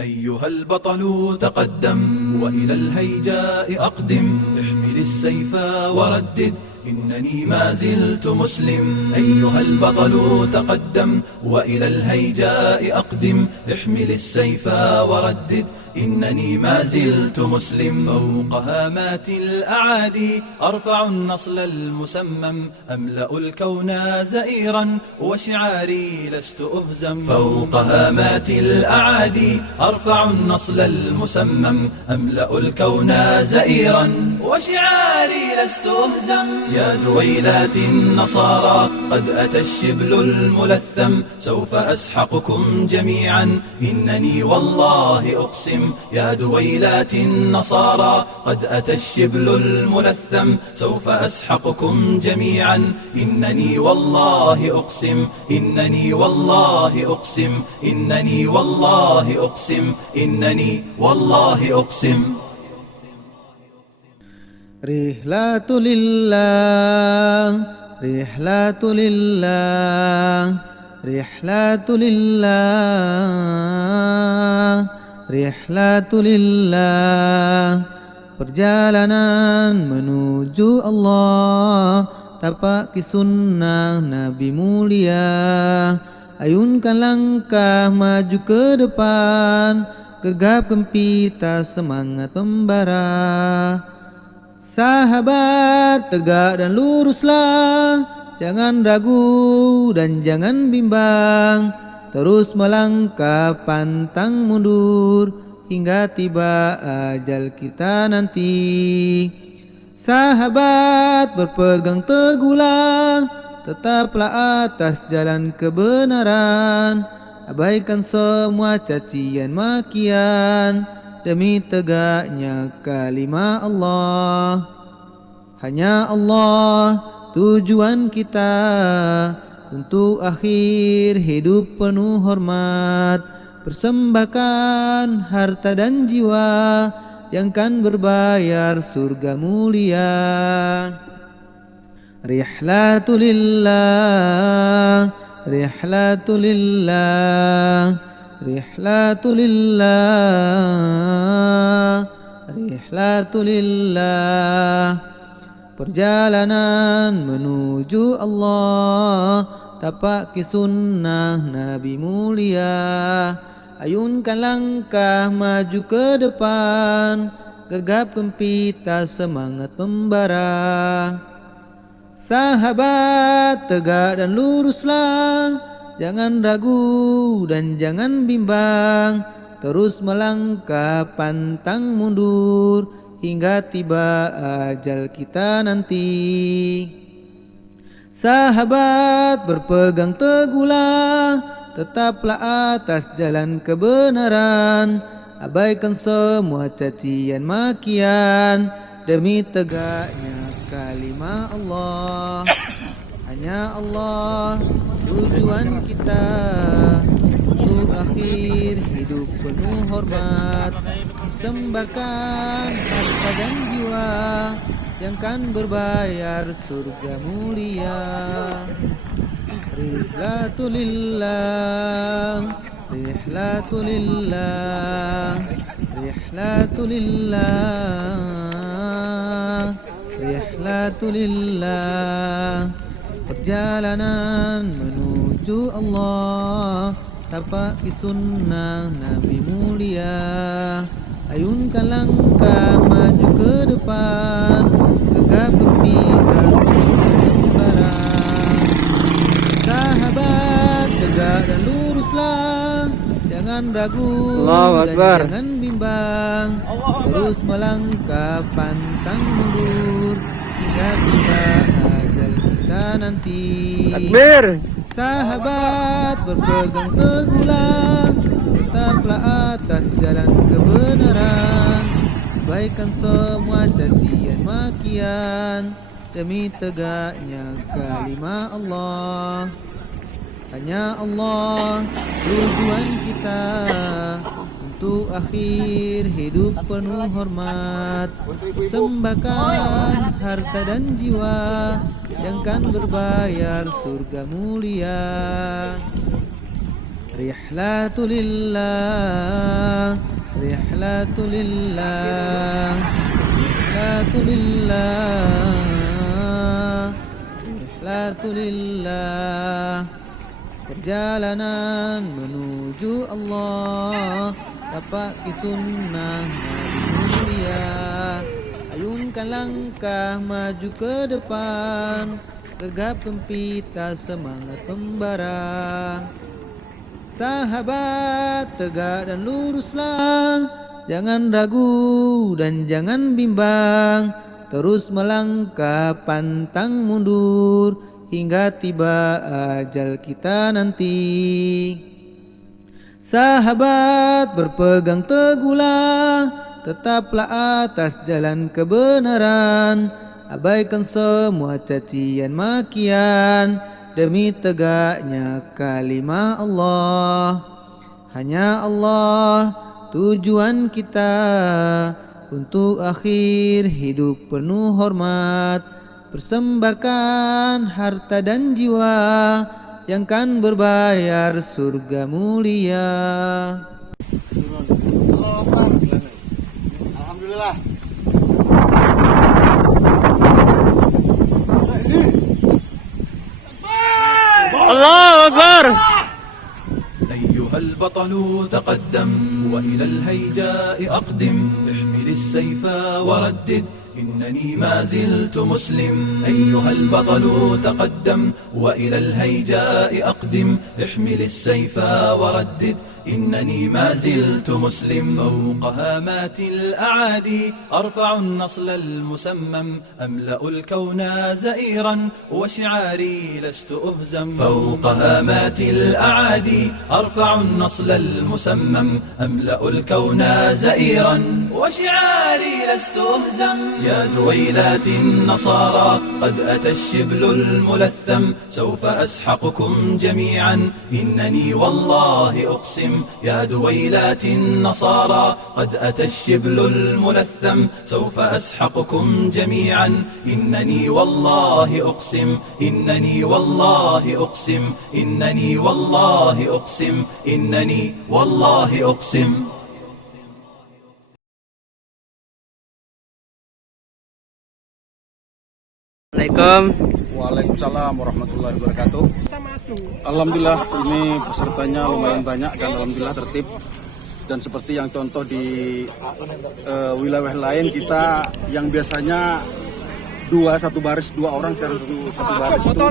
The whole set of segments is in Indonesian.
أيها البطل تقدم وإلى الهيجاء أقدم، احمل السيف وردد إنني ما زلت مسلم. أيها البطل تقدم وإلى الهيجاء أقدم، احمل السيف وردد إنني ما زلت مسلم. فوق هامات الأعادي أرفع النصل المسمم، أملأ الكون زئيرا وشعاري لست أهزم. فوق هامات الأعادي أرفع النصل المسمم، أملأ الكون زئيرا وشعاري لست أهزم. يا دويلات النصارى قد أتى الشبل الملثم، سوف أسحقكم جميعا إنني والله أقسم. يا دويلات النصارى قد أتى الشبل الملثم، سوف أسحقكم جميعا إنني والله أقسم. إنني والله أقسم. إنني والله أقسم. إنني والله أقسم. Rihlatu lillah, rihlatu lillah, rihlatu lillah, rihlatu lillah. Perjalanan menuju Allah, tapaki sunnah Nabi mulia. Ayunkan langkah maju ke depan, gegap gempita semangat membara. Sahabat, tegak dan luruslah, jangan ragu dan jangan bimbang. Terus melangkah pantang mundur hingga tiba ajal kita nanti. Sahabat, berpegang teguhlah, tetaplah atas jalan kebenaran. Abaikan semua cacian makian demi tegaknya kalimah Allah. Hanya Allah tujuan kita, untuk akhir hidup penuh hormat. Persembahkan harta dan jiwa yang kan berbayar surga mulia. Rihlatu lillah, rihlatu lillah, rihlatu lillah, rihlatu lillah. Perjalanan menuju Allah, tapaki sunnah Nabi mulia. Ayunkan langkah maju ke depan, gegap gempita semangat membara. Sahabat, tegak dan luruslah, jangan ragu dan jangan bimbang. Terus melangkah pantang mundur hingga tiba ajal kita nanti. Sahabat, berpegang teguhlah, tetaplah atas jalan kebenaran. Abaikan semua cacian makian demi tegaknya kalimah Allah. Hanya Allah tujuan kita, untuk akhir hidup penuh hormat. Persembahkan harta dan jiwa yang kan berbayar surga mulia. Rihlatu lillah, rihlatu lillah, rihlatu lillah, rihlatu lillah. Perjalanan menuju Allah, tapaki sunnah Nabi mulia. Ayunkan langkah maju ke depan, gegap gempita semangat membara. Sahabat, tegak dan luruslah, jangan ragu dan jangan bimbang. Terus melangkah pantang mundur hingga tiba ajal kita nanti. Takbir. Sahabat, berpegang teguhlah, tetaplah atas jalan kebenaran. Abaikan semua cacian makian demi tegaknya kalimah Allah. Hanya Allah tujuan kita, untuk akhir hidup penuh hormat. Persembahkan harta dan jiwa yang kan berbayar surga mulia. Rihlatu lillah, ikhlatu lillah, ikhlatu lillah, ikhlatu lillah. Perjalanan menuju Allah, tapak sunnah Nabi mulia. Ayunkan langkah maju ke depan, gegap gempita semangat membara. Sahabat, tegak dan luruslah, jangan ragu dan jangan bimbang, terus melangkah pantang mundur hingga tiba ajal kita nanti. Sahabat, berpegang teguhlah, tetaplah atas jalan kebenaran, abaikan semua cacian makian demi tegaknya kalimah Allah. Hanya Allah tujuan kita, untuk akhir hidup penuh hormat, persembahkan harta dan jiwa yang kan berbayar surga mulia. Alhamdulillah. Allahu Akbar. أيها البطل تقدم وإلى الهيجاء أقدم احمل السيف وردد إنني ما زلت مسلم. أيها البطل تقدم وإلى الهيجاء أقدم احمل السيف وردد إنني ما زلت مسلم. فوق هامات الأعادي أرفع النصل المسمم، أملأ الكون زئيرا وشعاري لست أهزم. فوق هامات الأعادي أرفع النصل المسمم، أملأ الكون زئيرا وشعاري لست أهزم. يا دويلات النصارى قد أتى الشبل الملثم، سوف أسحقكم جميعا إنني والله أقسم. يا دويلات النصارى قد أتى الشبل الملثم، سوف أسحقكم جميعا إنني والله أقسم. إنني والله أقسم. إنني والله أقسم. إنني والله أقسم. Assalamualaikum. Waalaikumsalam warahmatullahi wabarakatuh. Alhamdulillah ini pesertanya lumayan banyak dan alhamdulillah tertib. Dan seperti yang contoh di wilayah lain kita yang biasanya satu baris dua orang sekarang satu baris itu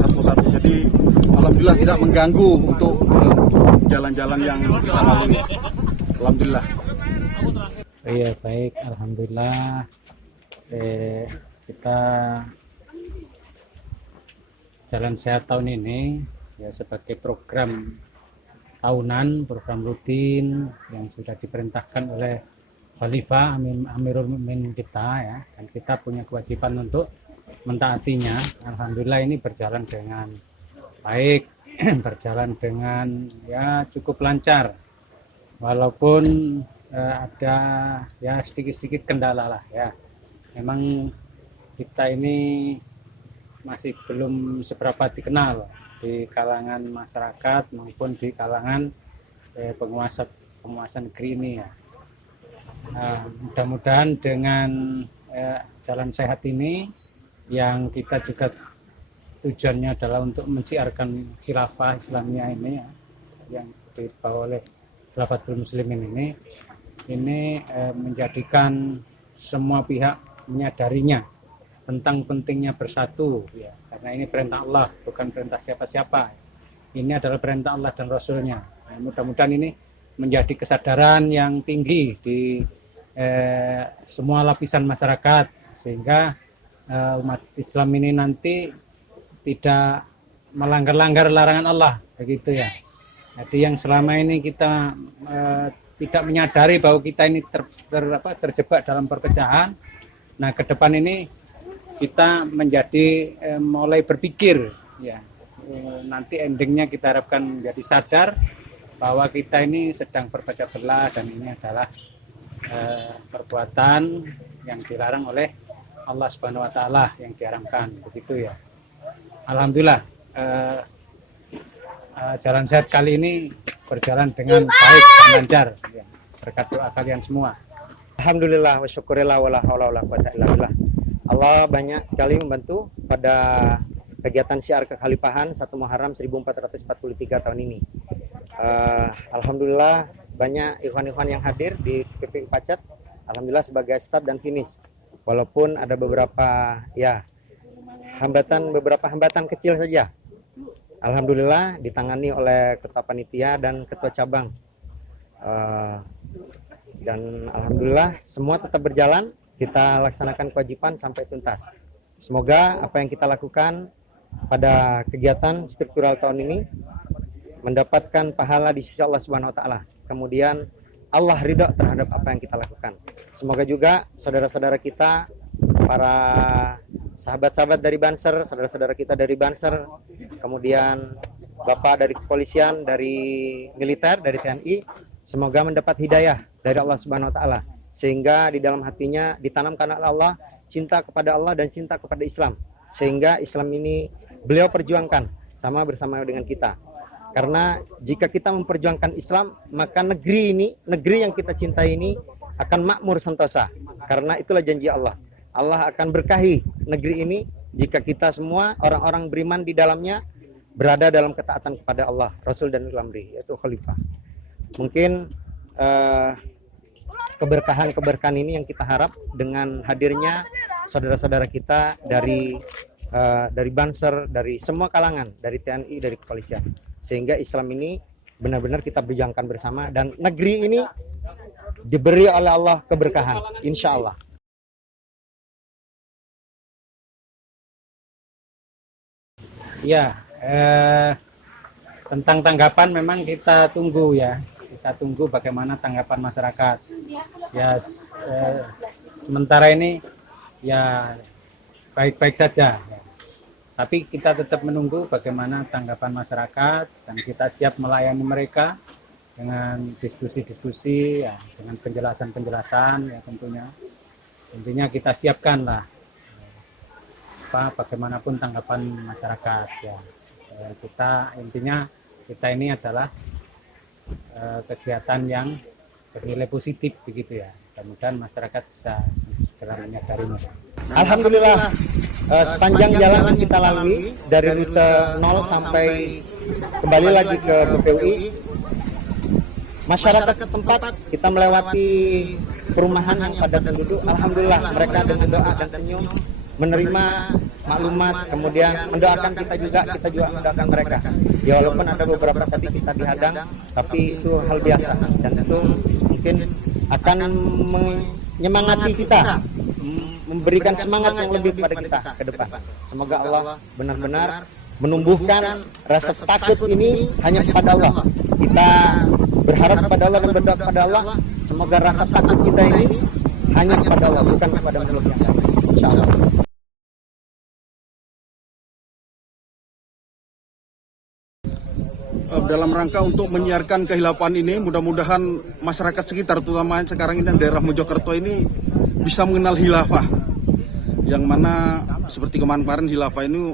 satu-satu. Jadi alhamdulillah tidak mengganggu untuk jalan-jalan yang kita lalui. Alhamdulillah. Iya baik, alhamdulillah. Kita Jalan Sehat tahun ini ya sebagai program tahunan, program rutin yang sudah diperintahkan oleh Khalifah Amirul Mukminin kita ya, dan kita punya kewajiban untuk mentaatinya. Alhamdulillah ini berjalan dengan baik, berjalan dengan ya cukup lancar, walaupun ada ya sedikit-sedikit kendala lah ya. Memang kita ini masih belum seberapa dikenal di kalangan masyarakat maupun di kalangan penguasa negeri ini ya. Mudah-mudahan dengan Jalan Sehat ini yang kita juga tujuannya adalah untuk mensiarkan khilafah Islamiyah ini ya, yang dibawa oleh Khilafatul Muslimin ini menjadikan semua pihak menyadarinya tentang pentingnya bersatu ya, karena ini perintah Allah bukan perintah siapa-siapa. Ini adalah perintah Allah dan Rasulnya. Nah, mudah-mudahan ini menjadi kesadaran yang tinggi di semua lapisan masyarakat, sehingga umat Islam ini nanti tidak melanggar-langgar larangan Allah, begitu ya. Jadi yang selama ini kita tidak menyadari bahwa kita ini terjebak dalam perpecahan. Nah, ke depan ini kita menjadi mulai berpikir ya, nanti endingnya kita harapkan menjadi sadar bahwa kita ini sedang berpecah belah dan ini adalah perbuatan yang dilarang oleh Allah Subhanahu wa taala, yang diharamkan, begitu ya. Alhamdulillah Jalan Sehat kali ini berjalan dengan baik dan lancar ya. berkat doa kalian semua. Alhamdulillah wa syukurillah wa la haula wa la quwata illa billah. Allah banyak sekali membantu pada kegiatan syiar kekhalifahan 1 Muharram 1443 tahun ini. Alhamdulillah banyak ikhwan-ikhwan yang hadir di PPI Pacet. Alhamdulillah sebagai start dan finish. Walaupun ada beberapa hambatan kecil saja. Alhamdulillah ditangani oleh ketua panitia dan ketua cabang. Dan alhamdulillah semua tetap berjalan, kita laksanakan kewajiban sampai tuntas. Semoga apa yang kita lakukan pada kegiatan struktural tahun ini mendapatkan pahala di sisi Allah Subhanahu wa taala. Kemudian Allah ridho terhadap apa yang kita lakukan. Semoga juga saudara-saudara kita, para sahabat-sahabat dari Banser, saudara-saudara kita dari Banser, kemudian Bapak dari kepolisian, dari militer, dari TNI, semoga mendapat hidayah dari Allah Subhanahu wa taala sehingga di dalam hatinya ditanamkan oleh Allah cinta kepada Allah dan cinta kepada Islam, sehingga Islam ini beliau perjuangkan bersama dengan kita. Karena jika kita memperjuangkan Islam, maka negeri yang kita cintai ini akan makmur sentosa. Karena itulah janji Allah. Allah akan berkahi negeri ini jika kita semua orang-orang beriman di dalamnya berada dalam ketaatan kepada Allah, Rasul dan Amri, yaitu khalifah. Mungkin keberkahan ini yang kita harap dengan hadirnya saudara-saudara kita dari Banser, dari semua kalangan, dari TNI, dari kepolisian, sehingga Islam ini benar-benar kita berjuangkan bersama dan negeri ini diberi oleh Allah keberkahan, insya Allah. Ya, tentang tanggapan memang kita tunggu ya. Kita tunggu bagaimana tanggapan masyarakat. Ya, sementara ini ya baik-baik saja. Ya. Tapi kita tetap menunggu bagaimana tanggapan masyarakat dan kita siap melayani mereka dengan diskusi-diskusi, ya, dengan penjelasan-penjelasan ya tentunya. Intinya kita siapkan lah bagaimanapun tanggapan masyarakat ya. Intinya kita ini adalah kegiatan yang bernilai positif begitu ya. Mudah-mudahan masyarakat bisa segera menyadarinya. Alhamdulillah sepanjang jalan yang kita lalui dari rute 0 sampai kembali lagi ke PPUI, masyarakat setempat kita melewati perumahan yang padat penduduk. Alhamdulillah mereka dengan doa dan senyum menerima maklumat, kemudian mendoakan kita juga mendoakan mereka. Ya walaupun ada beberapa tadi kita dihadang, tapi itu hal biasa dan itu mungkin akan menyemangati kita, memberikan semangat yang lebih kepada kita ke depan. Semoga Allah benar-benar menumbuhkan rasa takut ini hanya kepada Allah. Kita berharap kepada Allah dan berdoa kepada Allah, semoga rasa takut kita ini hanya kepada Allah, bukan kepada makhluk yang lain. Insyaallah. Dalam rangka untuk menyiarkan kekhilafan ini, mudah-mudahan masyarakat sekitar, terutama sekarang ini daerah Mojokerto ini bisa mengenal khilafah, yang mana seperti kemarin khilafah ini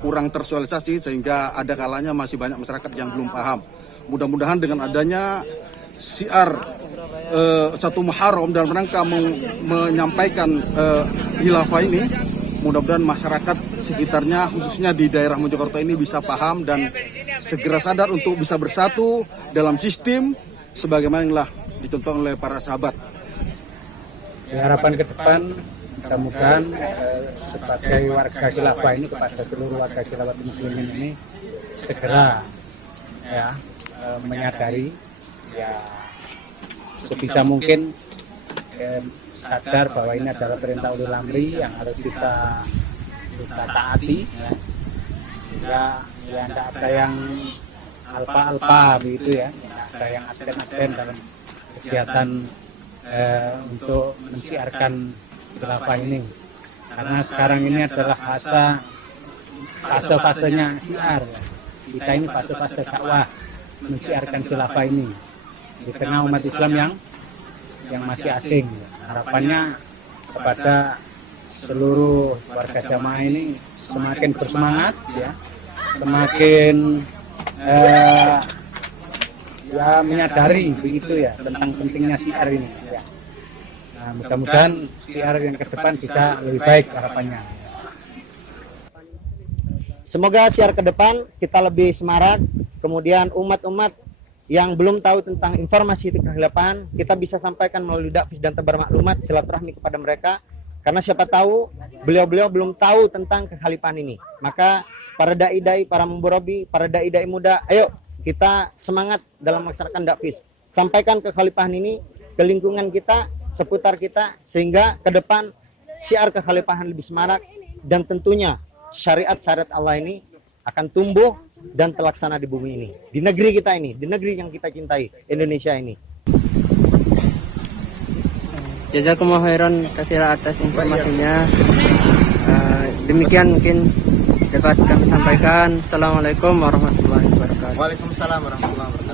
kurang tersosialisasi sehingga ada kalanya masih banyak masyarakat yang belum paham. Mudah-mudahan dengan adanya syiar 1 Muharram dalam rangka menyampaikan khilafah ini, mudah-mudahan masyarakat sekitarnya khususnya di daerah Mojokerto ini bisa paham dan segera sadar untuk bisa bersatu dalam sistem sebagaimana yang telah ditonton oleh para sahabat. Harapan ke depan mudah-mudahan sebagai warga khilafah ini kepada seluruh warga khilafah muslimin ini segera ya menyadari ya sebisa mungkin sadar bahwa ini adalah perintah ulil amri yang harus kita taati ya tidak ada yang alpa begitu ya, tidak ada yang absen dalam kegiatan untuk mensiarkan khilafah ini, karena sekarang ini adalah fase-fasenya siar ya. Kita ini fase-fase dakwah mensiarkan khilafah ini di tengah umat Islam yang masih asing. Harapannya kepada seluruh warga jamaah ini semakin bersemangat ya, semakin ya menyadari begitu ya tentang pentingnya syiar ini. Ya. Nah, mudah-mudahan syiar yang ke depan bisa lebih baik harapannya. Semoga syiar ke depan kita lebih semarak, kemudian umat-umat yang belum tahu tentang informasi kekhilafan kita bisa sampaikan melalui Dakfis dan tebar maklumat silaturahmi kepada mereka, karena siapa tahu beliau-beliau belum tahu tentang kekhalifahan ini. Maka para dai-dai, para mubarabi, para dai-dai muda, ayo kita semangat dalam melaksanakan Dakfis, sampaikan kekhalifahan ini ke lingkungan kita, seputar kita, sehingga ke depan syiar kekhalifahan lebih semarak, dan tentunya syariat-syariat Allah ini akan tumbuh dan terlaksana di bumi ini, di negeri kita ini, di negeri yang kita cintai, Indonesia ini. Jazakumullah khairan katsira atas informasinya. Demikian mungkin dapat kami sampaikan. Assalamualaikum warahmatullahi wabarakatuh. Waalaikumsalam warahmatullahi wabarakatuh.